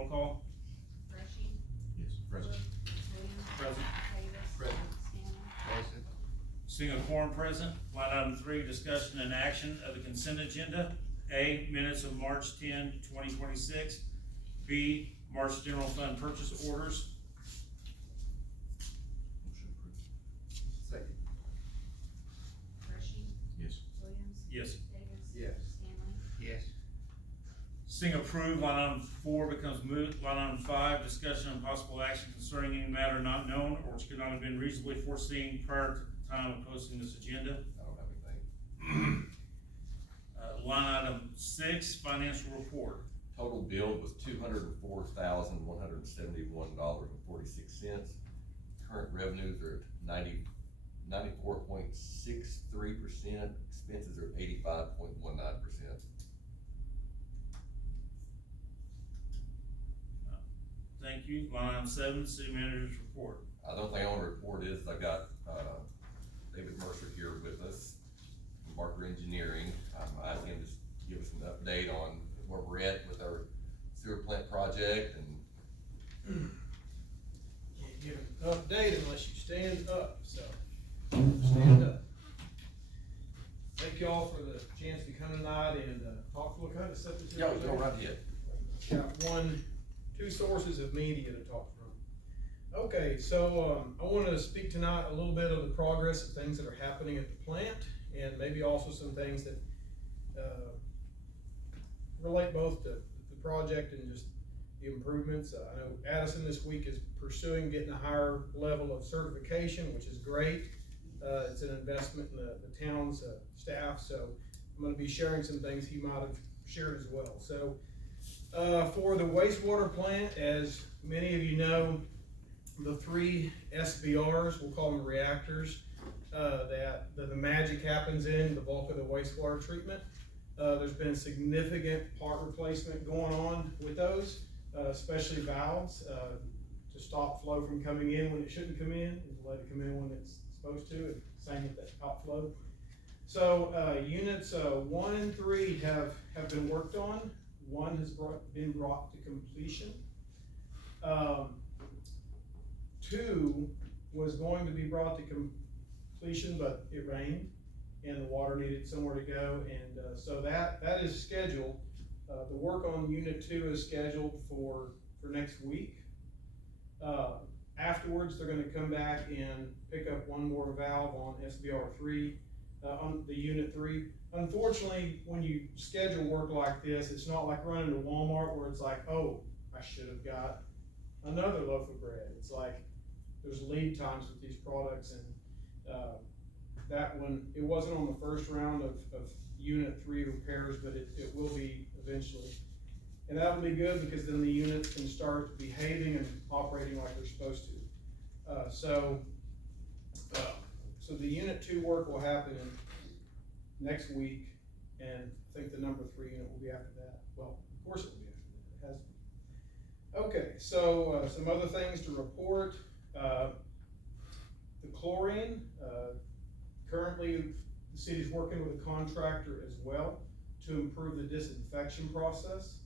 roll call. Rushing. Yes. Present. Williams. Present. Davis. Present. Stanley. Present. Seeing a quorum present, line item 3, discussion and action of the consent agenda. A, minutes of March 10, 2026. B, March general fund purchase orders. Motion approved. Second. Rushing. Yes. Williams. Yes. Davis. Yes. Stanley. Yes. Seeing approved, line item 4 becomes moot. Line item 5, discussion and possible action concerning any matter not known or which could not have been reasonably foreseen prior to the time of posting this agenda. I don't have anything. Line item 6, financial report. Total billed was $204,171.46. Current revenues are at 94.63%. Expenses are 85.19%. Thank you. Line item 7, city manager's report. The only thing I want to report is I got, David Mercer here with us, from Barker Engineering. I asked him to give us an update on where we're at with our sewer plant project and Can't give an update unless you stand up, so, stand up. Thank y'all for the chance to come tonight and, talk, what kind of stuff is Yo, go right ahead. Got two sources of media to talk from. Okay, so, I wanted to speak tonight a little bit of the progress of things that are happening at the plant, and maybe also some things that, relate both to the project and just the improvements. I know Addison this week is pursuing getting a higher level of certification, which is great. It's an investment in the town's staff, so I'm gonna be sharing some things he might have shared as well. So, for the wastewater plant, as many of you know, the 3 SBRs, we'll call them reactors, that the magic happens in, the bulk of the wastewater treatment. There's been significant part replacement going on with those, especially valves, to stop flow from coming in when it shouldn't come in, and to let it come in when it's supposed to, and same with that outflow. So, units 1 and 3 have been worked on. 1 has been brought to completion. 2 was going to be brought to completion, but it rained and the water needed somewhere to go, and so that is scheduled. The work on unit 2 is scheduled for next week. Afterwards, they're gonna come back and pick up 1 more valve on SBR 3, on the unit 3. Unfortunately, when you schedule work like this, it's not like running to Walmart where it's like, oh, I should have got another loaf of bread. It's like, there's lead times with these products, and that one, it wasn't on the first round of unit 3 repairs, but it will be eventually. And that will be good because then the units can start behaving and operating like they're supposed to. So the unit 2 work will happen next week, and I think the number 3 unit will be after that. Well, of course it will be after that, it has been. Okay, so some other things to report. The chlorine, currently the city's working with a contractor as well to improve the disinfection process.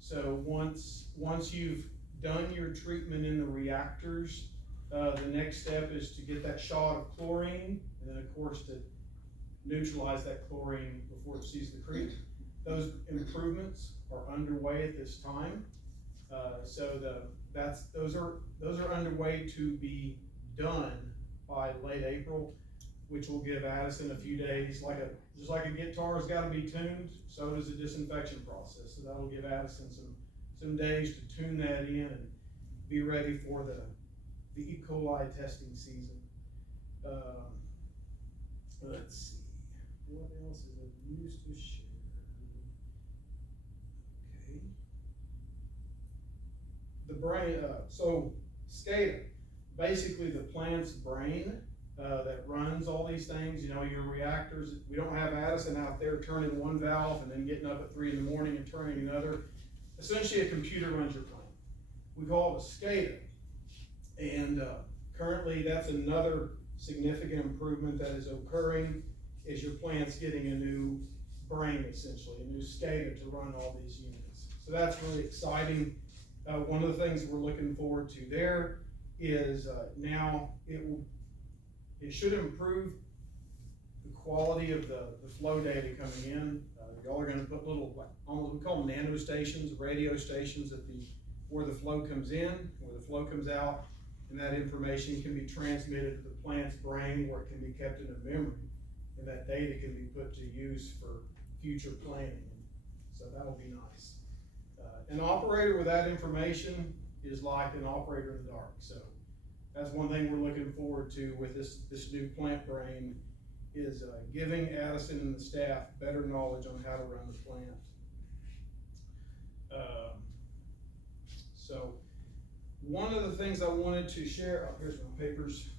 So once you've done your treatment in the reactors, the next step is to get that shot of chlorine, and then of course to neutralize that chlorine before it sees the creek. Those improvements are underway at this time. So those are underway to be done by late April, which will give Addison a few days, just like a guitar's gotta be tuned, so does the disinfection process. So that'll give Addison some days to tune that in and be ready for the E. coli testing season. Let's see, what else is of use to share? Okay. The brain, so SCADA, basically the plant's brain that runs all these things, you know, your reactors. We don't have Addison out there turning one valve and then getting up at 3 in the morning and turning another. Essentially a computer runs your plant. We call it a SCADA. And currently that's another significant improvement that is occurring, is your plant's getting a new brain, essentially, a new SCADA to run all these units. So that's really exciting. One of the things we're looking forward to there is, now it should improve the quality of the flow data coming in. Y'all are gonna put little, like, almost, we call them nano stations, radio stations where the flow comes in, where the flow comes out, and that information can be transmitted to the plant's brain where it can be kept in a memory, and that data can be put to use for future planning. So that'll be nice. An operator with that information is like an operator in the dark. So that's one thing we're looking forward to with this new plant brain, is giving Addison and the staff better knowledge on how to run the plant. So one of the things I wanted to share, oh, here's my papers.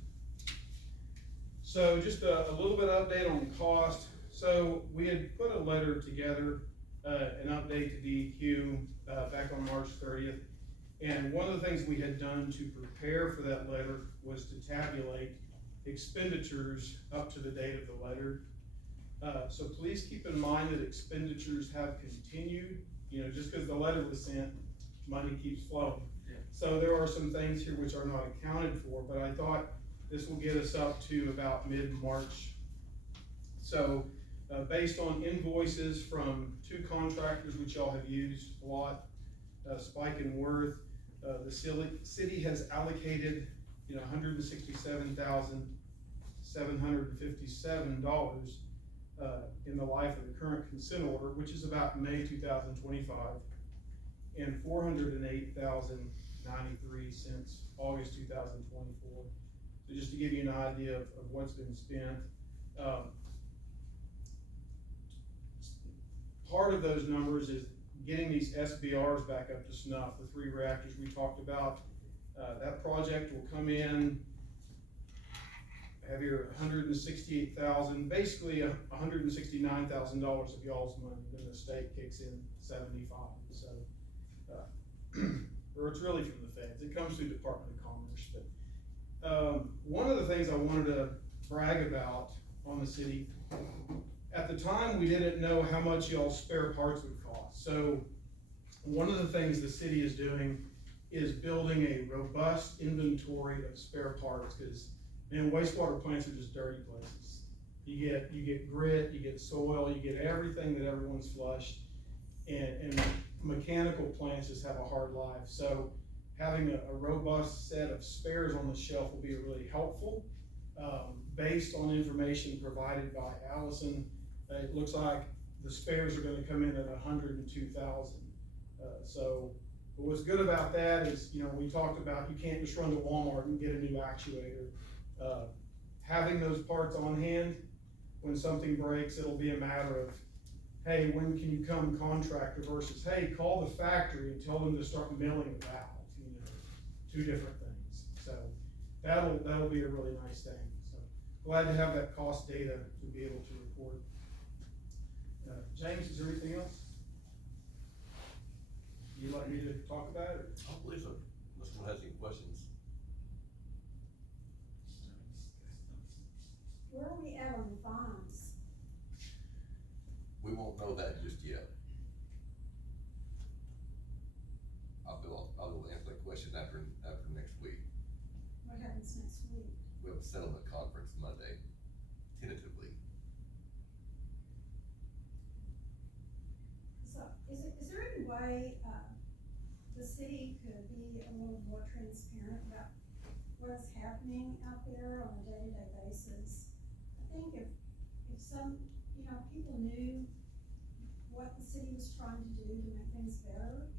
So just a little bit of update on the cost. So we had put a letter together, an update to DEQ back on March 30th. And one of the things we had done to prepare for that letter was to tabulate expenditures up to the date of the letter. So please keep in mind that expenditures have continued. You know, just because the letter was sent, money keeps flowing. Yeah. So there are some things here which are not accounted for, but I thought this will get us up to about mid-March. So based on invoices from 2 contractors which y'all have used a lot, Spike and Worth, the city has allocated, you know, $167,757 in the life of the current consent order, which is about May 2025, and $408,093 since August 2024. So just to give you an idea of what's been spent. Part of those numbers is getting these SBRs back up to snuff, the 3 reactors we talked about. That project will come in, have your $168,000, basically $169,000 of y'all's money. Then the state kicks in 75. So, or it's really from the feds. It comes through Department of Commerce. But one of the things I wanted to brag about on the city, at the time we didn't know how much y'all's spare parts would cost. So one of the things the city is doing is building a robust inventory of spare parts, because, man, wastewater plants are just dirty places. You get grit, you get soil, you get everything that everyone's flushed, and mechanical plants just have a hard life. So having a robust set of spares on the shelf will be really helpful. Based on information provided by Allison, it looks like the spares are gonna come in at 102,000. So, but what's good about that is, you know, we talked about you can't just run to Walmart and get a new actuator. Having those parts on hand, when something breaks, it'll be a matter of, hey, when can you come, contractor, versus, hey, call the factory and tell them to start milling the valve. You know, 2 different things. So that'll be a really nice thing. So glad to have that cost data to be able to report. James, is there anything else you'd like me to talk about? Or? I believe so, unless someone has any questions. Where are we at on the bonds? We won't know that just yet. I will answer that question after next week. What happens next week? We have a settlement conference Monday, tentatively. So, is there any way, the city could be a little more transparent about what is happening out there on a day-to-day basis? I think if some, you know, people knew what the city was trying to do to make things better,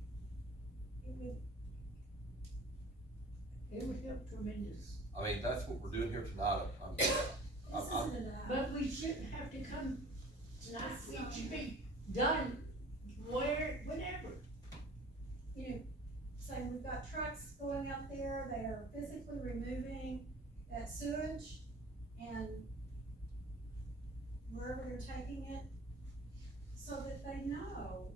it would help tremendous. I mean, that's what we're doing here tonight. this isn't enough. But we shouldn't have to come tonight, it should be done whenever. You know, saying we've got trucks going out there, they are physically removing that sewage and wherever they're taking it, so that they know.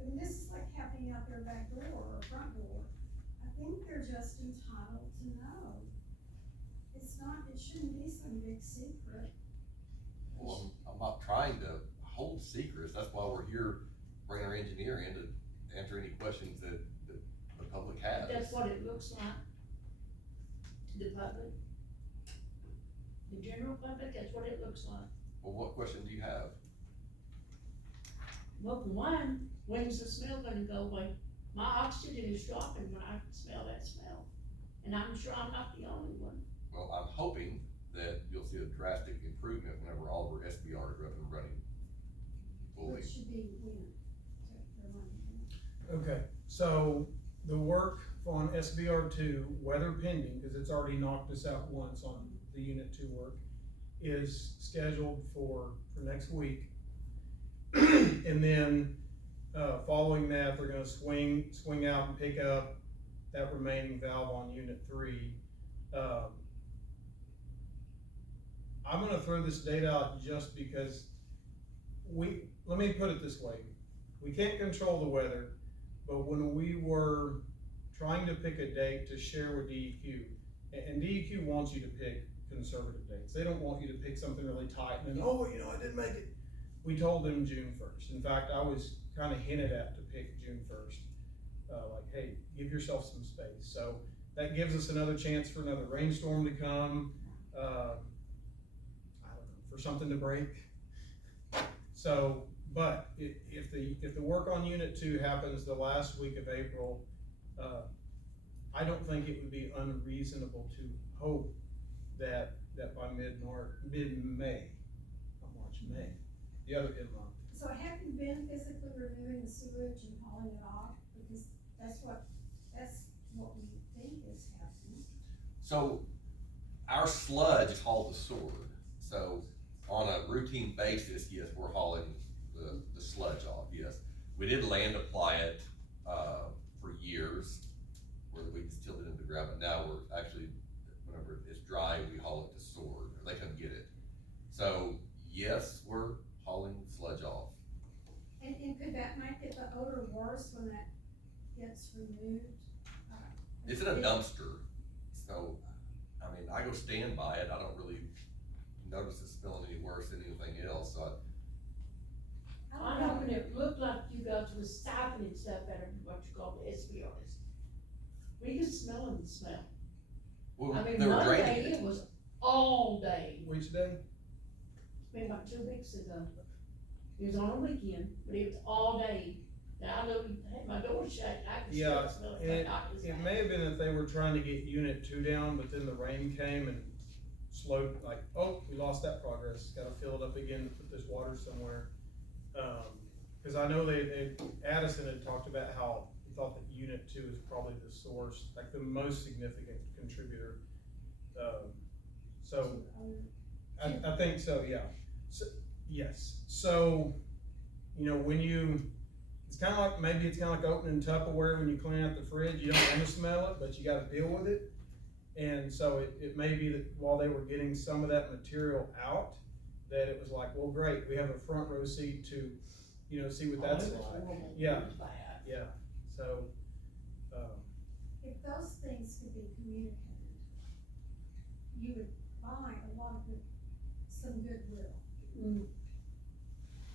I mean, this is like happening out their back door or front door. I think they're just entitled to know. It shouldn't be some big secret. Well, I'm not trying to hold secrets, that's why we're here, bringing our engineer in to answer any questions that the public has. That's what it looks like to the public. The general public, that's what it looks like. Well, what question do you have? Well, for one, when's the smell gonna go away? My oxygen is dropping when I smell that smell, and I'm sure I'm not the only one. Well, I'm hoping that you'll see a drastic improvement whenever all of our SBRs are up and running fully. Which should be when, to remind you. Okay, so the work on SBR two, weather pending, cause it's already knocked us out once on the unit two work, is scheduled for next week. And then, following that, they're gonna swing out and pick up that remaining valve on unit three. I'm gonna throw this date out just because let me put it this way, we can't control the weather, but when we were trying to pick a date to share with DEQ, and DEQ wants you to pick conservative dates, they don't want you to pick something really tight and then, oh, you know, I didn't make it. We told them June 1st. In fact, I was kinda hinted at to pick June 1st. Like, hey, give yourself some space. So that gives us another chance for another rainstorm to come, I don't know, for something to break. So, but if the work on unit two happens the last week of April, I don't think it would be unreasonable to hope that by May, the other month. So have you been physically removing the sewage and hauling it off? Because that's what we think is happening. So our sludge is hauled to Sword. So on a routine basis, yes, we're hauling the sludge off, yes. We did land apply it, for years, where we still did it in the ground, but now we're actually, whenever it's dry, we haul it to Sword, or they come get it. So yes, we're hauling sludge off. And could that make it the odor worse when that gets removed? It's in a dumpster, so, I mean, I go stand by it, I don't really notice it smelling any worse than anything else, so I know when it looked like you guys was siphoning stuff out of what you call the SBRs. We could smell the smell. well, I mean, they were one draining day it. it was all day. Which day? It's been about 2 weeks ago. It was on a weekend, but it was all day. Now I looked, had my door shut, I could Yeah, still smell and it. but not as It bad. may have been that they were trying to get unit two down, but then the rain came and slowed, like, oh, we lost that progress, gotta fill it up again, put this water somewhere. Cause I know Addison had talked about how he thought that unit two is probably the source, like the most significant contributor. So, I think so, yeah. So, yes, so, you know, it's kinda like, maybe it's kinda like opening Tupperware when you clean out the fridge, you don't wanna smell it, but you gotta deal with it. And so it may be that while they were getting some of that material out, that it was like, well, great, we have a front row seat to, you know, see what Oh, that's it was like. horrible. Yeah. It was bad. Yeah, so, If those things could be communicated, you would find a lot of some goodwill. Mm.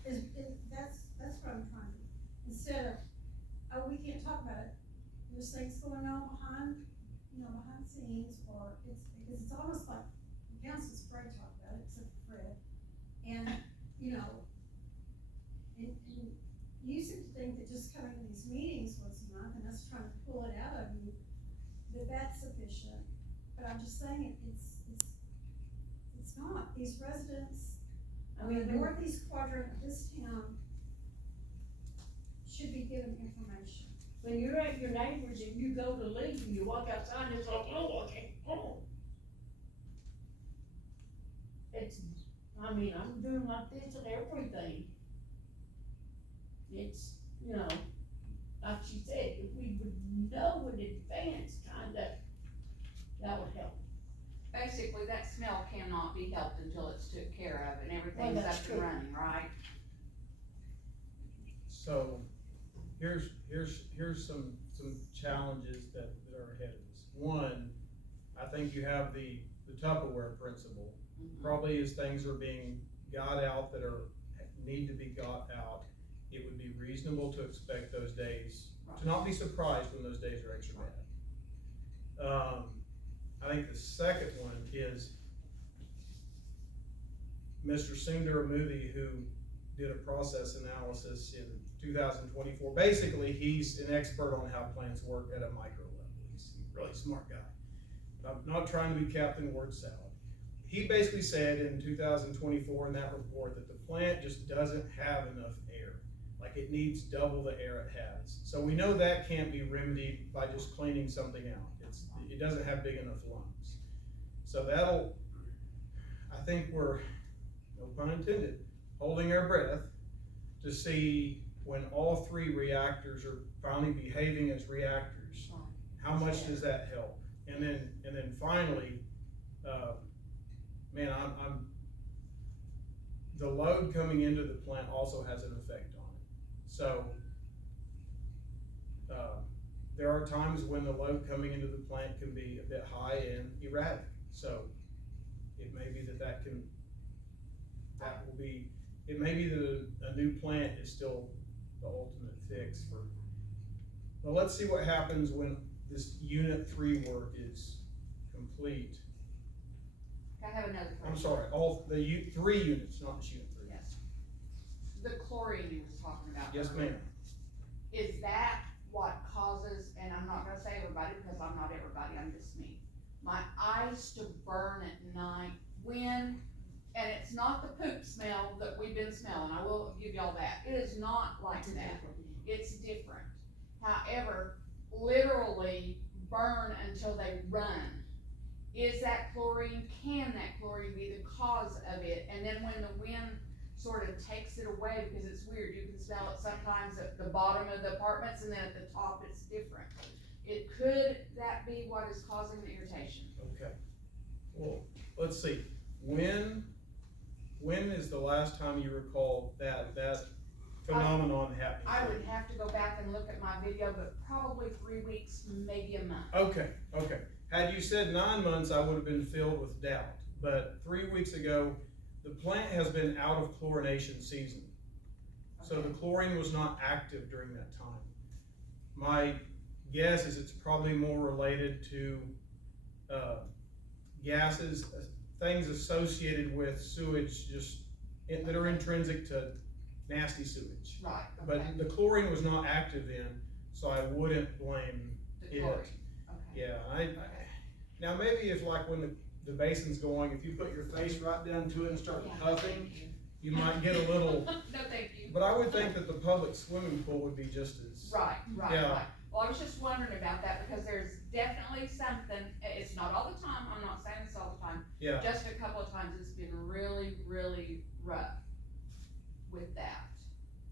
That's what I'm trying to, instead of, oh, we can't talk about it, there's things going on behind scenes, or because it's almost like the council's afraid to talk about it, except for Fred. And, you know, and you seem to think that just coming to these meetings once a month and us trying to pull it out of you, that's sufficient. But I'm just saying, it's not. These residents, I the mean, northeast quadrant of this town should be given information. when you're at your neighbors and you go to leave and you walk outside and it's like, oh, I can't go. I mean, I'm doing like this and everything. It's, you know, like she said, if we would know in advance, kinda, that would help. Basically, that smell cannot be helped until it's took care of and Well, everything's that's up true. and running, right? so, here's some challenges that are ahead of us. One, I think you have the Tupperware principle. Probably as things are being got out that need to be got out, it would be reasonable to expect those days, to not be surprised when those days are extra bad. I think the second one is Mr. Sundaramoody, who did a process analysis in 2024. Basically, he's an expert on how plants work at a micro level. He's a really smart guy. I'm not trying to be Captain Word Salad. He basically said in 2024 in that report that the plant just doesn't have enough air. Like it needs double the air it has. So we know that can't be remedied by just cleaning something out. It doesn't have big enough lungs. So I think we're, no pun intended, holding our breath to see when all three reactors are finally behaving as reactors, how much does that help? And then finally, man, the load coming into the plant also has an effect on it. So there are times when the load coming into the plant can be a bit high and erratic. So it may be it may be that a new plant is still the ultimate fix for, well, let's see what happens when this unit 3 work is complete. I have another question. I'm sorry, all the 3 units, not just unit 3. Yes. The chlorine you was talking about. Yes, earlier. ma'am. Is that what causes, and I'm not gonna say everybody because I'm not everybody, I'm just me, my eyes to burn at night and it's not the poop smell that we've been smelling, I will give y'all that. It is not like that. It's different. However, literally burn until they run. Is that chlorine? Can that chlorine be the cause of it? And then when the wind sort of takes it away, because it's weird, you can smell it sometimes at the bottom of the apartments and then at the top it's different. Could that be what is causing the irritation? Okay. Well, let's see. When is the last time you recall that phenomenon happening? I would have to go back and look at my video, but probably 3 weeks, maybe a month. Okay. Had you said 9 months, I would have been filled with doubt. But 3 weeks ago, the plant has been out of chlorination season. So the chlorine was not active during that time. My guess is it's probably more related to gases, things associated with sewage that are intrinsic to nasty sewage. Right, okay. But the chlorine was not active then, so I wouldn't blame The it. chlorine, okay. Yeah, now maybe if like when the basin's going, if you put your face right down to it and start puffing, you might get a little, No, thank you. but I would think that the public swimming pool would be just as. Right. Yeah. Well, I was just wondering about that because there's definitely something, it's not all the time, I'm not saying this all the time. Yeah. Just a couple of times it's been really, really rough with that.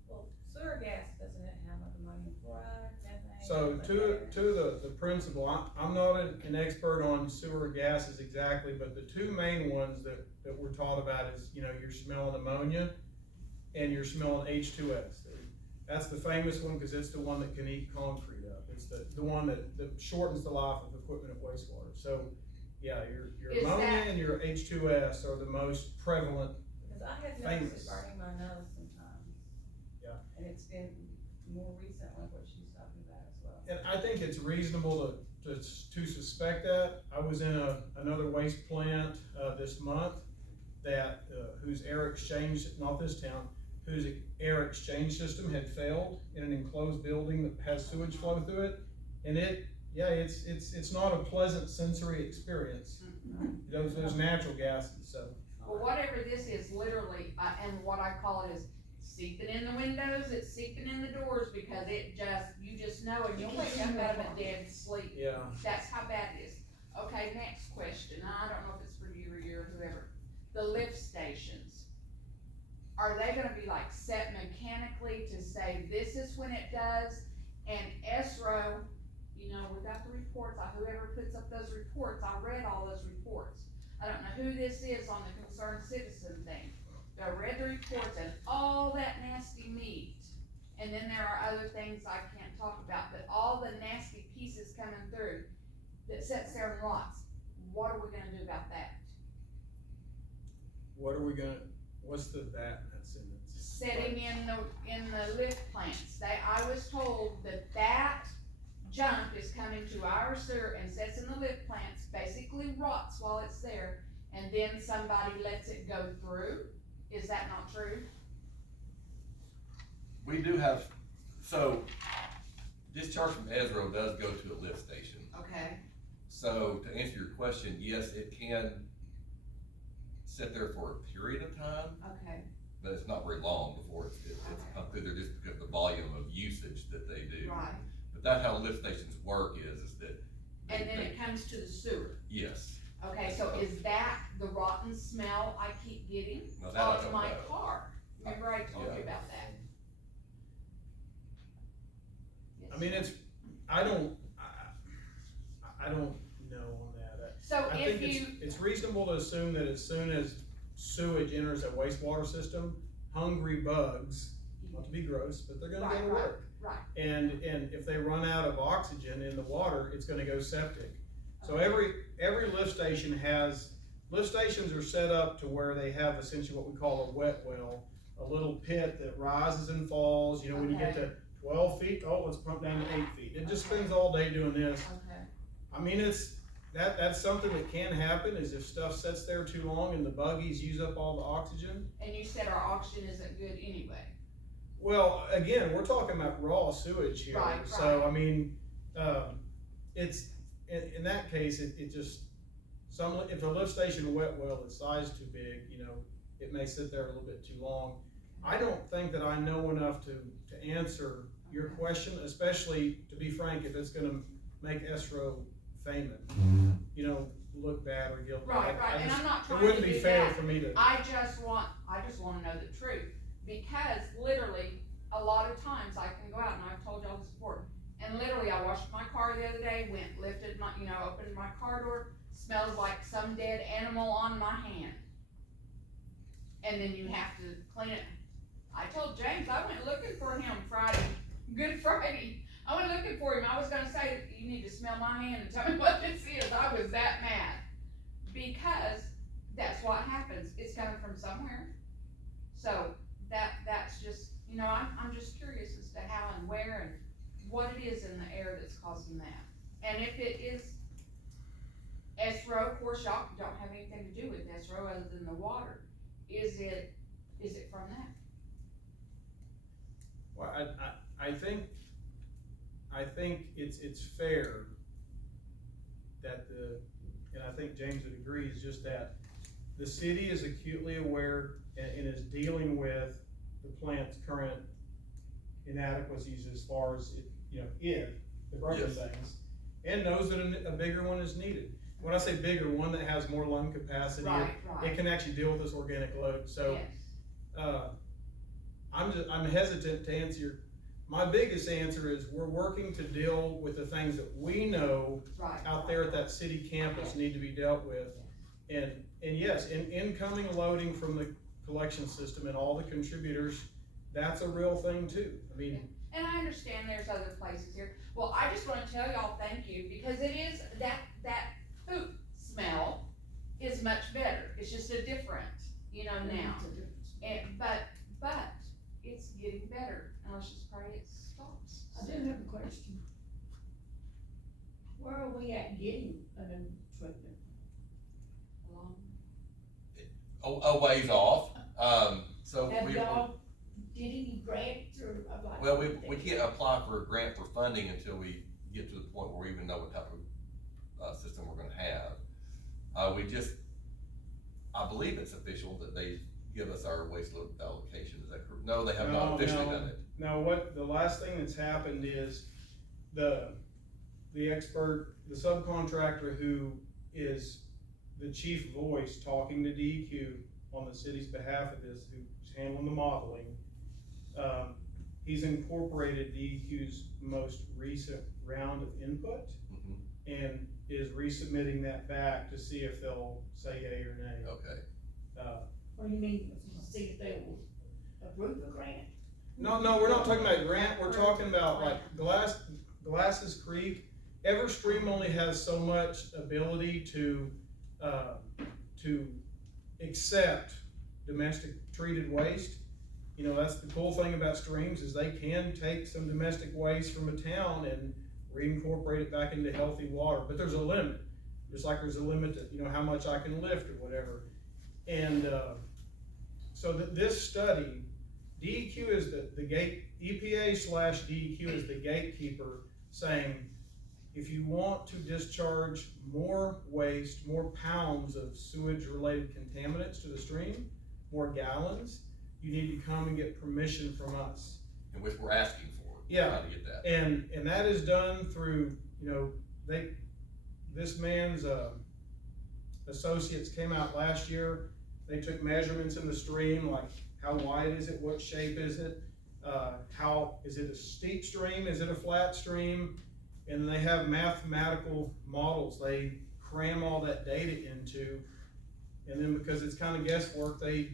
Well, sewer gas, doesn't it have like ammonium chloride, methane? So like to the principle, I'm not an expert on sewer gases exactly, but the two main ones that we're taught about is, you're smelling ammonia and you're smelling H2S. That's the famous one because it's the one that can eat concrete up. It's the one that shortens the life of equipment at wastewater. So yeah, your Is ammonia that- and your H2S are the most prevalent. Because I have Famous. noticed it burning my nose sometimes. Yeah. And it's been more recently what she's talking about as well. And I think it's reasonable to suspect that. I was in another waste plant this month that whose air exchange, not this town, whose air exchange system had failed in an enclosed building that has sewage flow through it, and it's not a pleasant sensory experience. Those natural gases. So. Well, whatever this is, literally, and what I call it is seeping in the windows, it's seeping in the doors because you just know and you'll wake up out of a dead sleep. Yeah. That's how bad it is. Okay, next question. I don't know if it's for you or whoever. The lift stations. Are they gonna be like set mechanically to say this is when it does? And ESRO, we got the reports, whoever puts up those reports, I read all those reports. I don't know who this is on the concerned citizen thing. But I read the reports and all that nasty meat. And then there are other things I can't talk about, but all the nasty pieces coming through that sits there and rots. What are we gonna do about that? What's the that in that sentence? sitting in the lift plants. I was told that junk is coming to our sewer and sits in the lift plants, basically rots while it's there, and then somebody lets it go through. Is that not true? We do have, so discharge from Ezra does go to a lift station. Okay. So to answer your question, yes, it can sit there for a period of time, Okay. but it's not very long before it's come through there just because of the volume of usage that they do. Right. But that's how lift stations work is that. And then it comes to the sewer. Yes. Okay, so is that the rotten smell I keep getting Now that I on don't my know. car? Remember I told you Yeah. about that? Yes. I mean, I don't know on that. So I if think you, it's reasonable to assume that as soon as sewage enters a wastewater system, hungry bugs, not to be gross, but they're gonna go to Right, work. right. And if they run out of oxygen in the water, it's gonna go septic. So Okay. every lift station lift stations are set up to where they have essentially what we call a wet well, a little pit that rises and falls, you know, when you get to 12 feet, oh, let's pump down to 8 feet. It just Okay. spends all day doing this. Okay. I mean, that's something that can happen, is if stuff sits there too long and the buggies use up all the oxygen. And you said our oxygen isn't good anyway. Well, again, we're talking about raw sewage here. Right, So, right. I mean, it's, in that case, it just, if a lift station wet well is sized too big, you know, it may sit there a little bit too long. I don't think that I know enough to answer your question, especially, to be frank, if it's gonna make Esro famous, you know, look bad or guilty. Right, I right, and just- I'm not It trying to wouldn't do be fair that. for me to. I just wanna know the truth, because literally, a lot of times I can go out, and I've told y'all this before, and literally I washed my car the other day, lifted my, opened my car door, smells like some dead animal on my hand. And then you have to clean it. I told James, I went looking for him Good Friday. I went looking for him. I was gonna say, you need to smell my hand and tell me what this is. I was that mad. Because that's what happens. It's coming from somewhere. So that's just, I'm just curious as to how and where and what it is in the air that's causing that. And if it is Esro, of course, y'all don't have anything to do with Esro other than the water. Is it from that? Well, I think it's fair that and I think James would agree, is just that the city is acutely aware and is dealing with the plant's current inadequacies as far as the broken Yes. things, and knows that a bigger one is needed. When I say bigger, one that has more lung capacity, Right. it can actually deal with this organic load, so. Yes. I'm hesitant to answer my biggest answer is we're working to deal with the things that we know Right. out there at that city campus need to be dealt with. And yes, incoming loading from the collection system and all the contributors, that's a real thing too. I mean, And I understand there's other places here. Well, I just wanna tell y'all thank you, because it is, that poop smell is much better. It's just a different, now. It's a difference. But it's getting better, and let's just pray it stops. I do have a question. Where are we at getting an new treatment? A ways off, so Have we, y'all did any grants or like? well, we can't apply for a grant for funding until we get to the point where we even know what type of, system we're gonna have. I believe it's official that they give us our waste load allocation, is that correct? No, they have not No, officially no. done it. now the last thing that's happened is the subcontractor who is the chief voice talking to DEQ on the city's behalf of this, who's handling the modeling, he's incorporated DEQ's most recent round of input Mhm. and is resubmitting that back to see if they'll say yea or nay. Okay, What do you mean, see if they will approve the grant? No, we're not talking about grant, we're talking about like Glasses Creek. Everstream only has so much ability to accept domestic treated waste. you know, that's the cool thing about streams, is they can take some domestic waste from a town and reincorporate it back into healthy water, but there's a limit. Just like there's a limit to, you know, how much I can lift or whatever. And, so this study, DEQ is the gate, EPA/DEQ is the gatekeeper, saying, if you want to discharge more waste, more pounds of sewage-related contaminants to the stream, more gallons, you need to come and get permission from us. And which we're asking for. Yeah. How to get that. And that is done through, you know, this man's, associates came out last year. They took measurements in the stream, like how wide is it, what shape is it, how, is it a steep stream, is it a flat stream? And they have mathematical models they cram all that data into, and then because it's kind of guesswork, they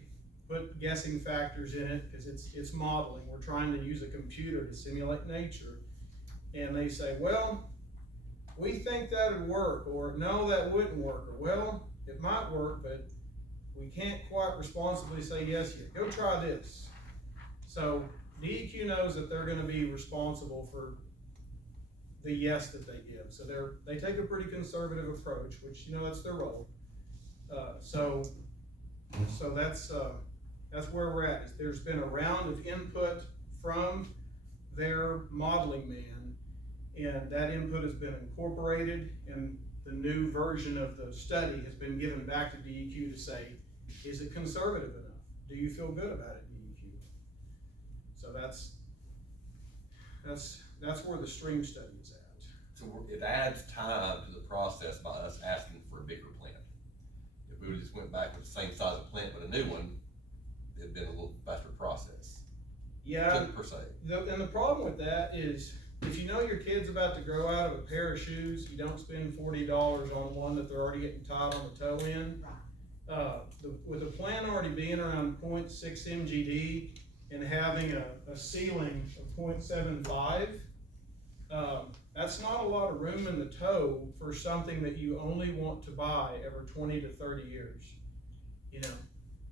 put guessing factors in it, because it's modeling. We're trying to use a computer to simulate nature, and they say, well, we think that would work, or no, that wouldn't work, or well, it might work, but we can't quite responsibly say yes yet. Go try this. So DEQ knows that they're gonna be responsible for the yes that they give. So they take a pretty conservative approach, which, you know, that's their role. So that's where we're at. There's been a round of input from their modeling man, and that input has been incorporated, and the new version of the study has been given back to DEQ to say, is it conservative enough? Do you feel good about it, DEQ? So that's where the stream study is at. So it adds time to the process by us asking for a bigger plant. If we just went back with the same size of plant but a new one, it'd been a little faster process. Yeah, Per se. and the problem with that is, if you know your kid's about to grow out of a pair of shoes, you don't spend $40 on one that they're already getting tied on the toe in. With the plant already being around 0.6 MGD and having a ceiling of 0.75, that's not a lot of room in the toe for something that you only want to buy every 20 to 30 years, you know?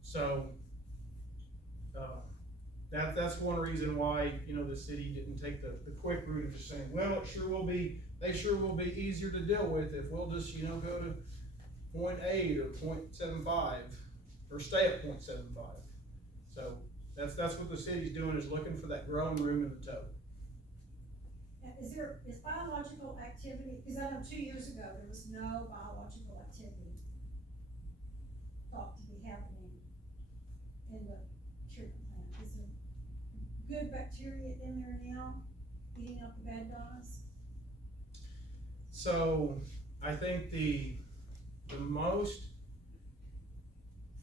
So, that's one reason why, you know, the city didn't take the quick route of just saying, well, they sure will be easier to deal with if we'll just, you know, go to 0.8 or 0.75 or stay at 0.75. So that's what the city's doing, is looking for that growing room in the toe. Is biological activity, because I know 2 years ago, there was no biological activity thought to be happening in the treatment plant. Is there good bacteria in there now, eating up the bad guys? So I think the most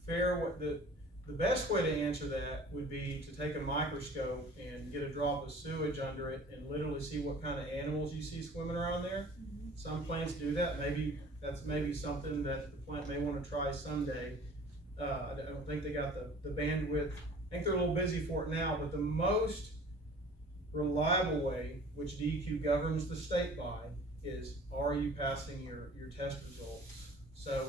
fair, the best way to answer that would be to take a microscope and get a drop of sewage under it and literally see what kind of animals you see swimming around there. Mm-hmm. Some plants do that. That's maybe something that the plant may want to try someday. I don't think they got the bandwidth. I think they're a little busy for it now, but the most reliable way, which DEQ governs the state by, is, are you passing your test results? So,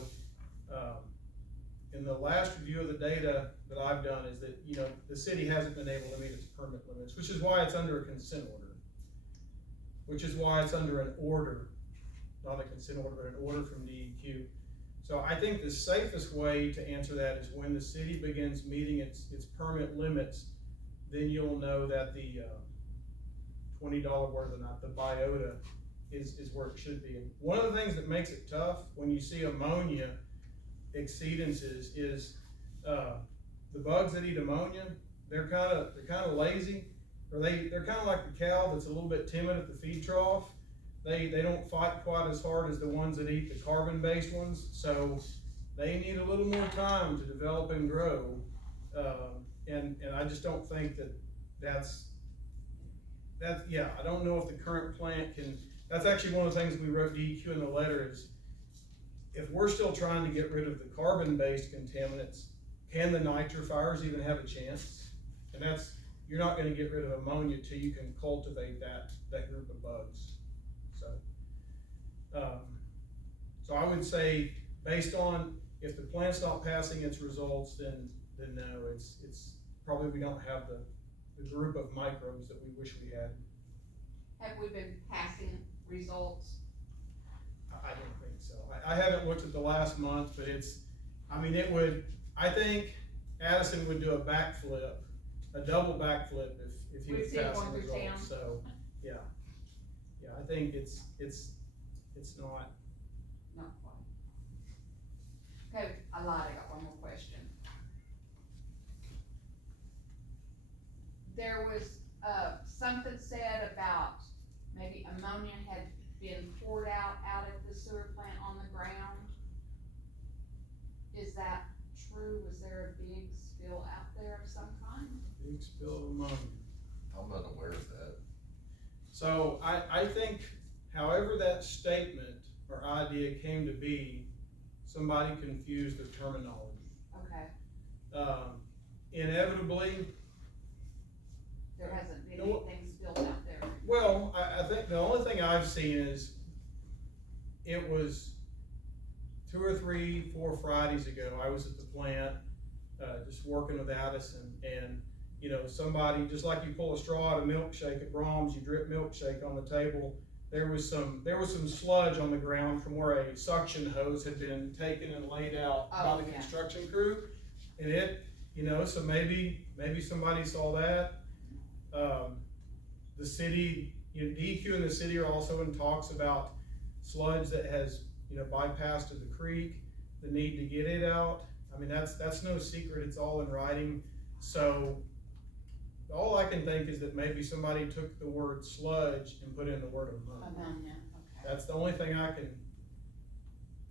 in the last review of the data that I've done, is that, you know, the city hasn't been able to meet its permit limits, which is why it's under a consent order. Which is why it's under an order, not a consent order, but an order from DEQ. So I think the safest way to answer that is when the city begins meeting its permit limits, then you'll know that the $20 worth of the biota is where it should be. And one of the things that makes it tough when you see ammonia exceedances is the bugs that eat ammonia, they're kind of lazy, or they're kind of like the cow that's a little bit timid at the feed trough. They don't fight quite as hard as the ones that eat the carbon-based ones, so they need a little more time to develop and grow. And I just don't think that's I don't know if the current plant can. That's actually one of the things we wrote DEQ in the letter is, if we're still trying to get rid of the carbon-based contaminants, can the nitrifiers even have a chance? And you're not gonna get rid of ammonia till you can cultivate that group of bugs. So I would say, based on, if the plant's not passing its results, then no, probably we don't have the group of microbes that we wish we had. Have we been passing results? I don't think so. I haven't looked at the last month, but I think Addison would do a backflip, a double backflip if he We've was seen passing one through town. results, so, yeah. Yeah, I think it's not. Not quite. Okay, I lied, I got one more question. There was, something said about maybe ammonia had been poured out at the sewer plant on the ground. Is that true? Was there a big spill out there of some kind? Big spill of ammonia. I'm not aware of that. So I think however that statement or idea came to be, somebody confused the terminology. Okay, Inevitably, there hasn't been You know what? anything spilled out there. well, I think the only thing I've seen is it was 2 or 3, 4 Fridays ago, I was at the plant, just working with Addison, and, you know, somebody, just like you pull a straw out of milkshake at Brahms, you drip milkshake on the table, there was some sludge on the ground from where a suction hose had been taken and laid out by Oh, the yeah. construction crew, and it, you know, so maybe somebody saw that. The city, you know, DEQ and the city are also in talks about sludge that has, you know, bypassed to the creek, the need to get it out. I mean, that's no secret, it's all in writing. So all I can think is that maybe somebody took the word sludge and put in the word ammonia. Ammonia, okay. That's the only thing I can,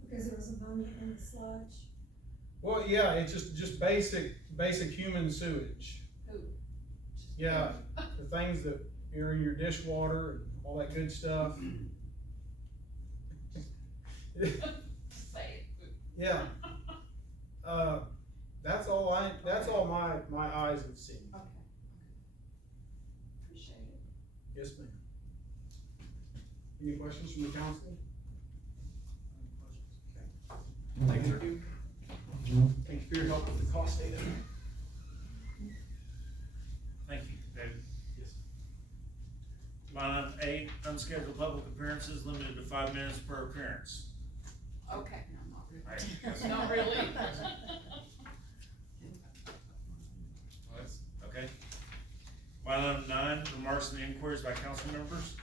Because there was ammonia in the sludge. well, yeah, it's just basic human sewage. Who? Yeah, the things that are in your dishwater and all that good stuff. Say it. Yeah. That's all my eyes have seen. Okay. Appreciate it. Yes, ma'am. Any questions from the council? Okay. Thanks, sir. Thank you for your help with the cost data. Thank you, David. Yes. Line item 8, unscheduled public appearances limited to 5 minutes per appearance. Okay, no, not really. Right. Not really. Okay. Line item 9, remarks and inquiries by council members.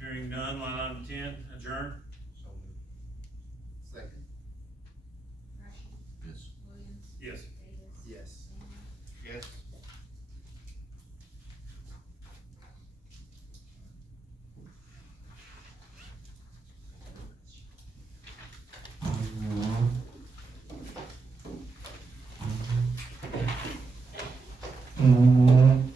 Hearing none, line item 10, adjourn. So moved. Second. Russian, Yes. Williams, Yes. Davis. Yes. Daniel. Yes. Mm-hmm.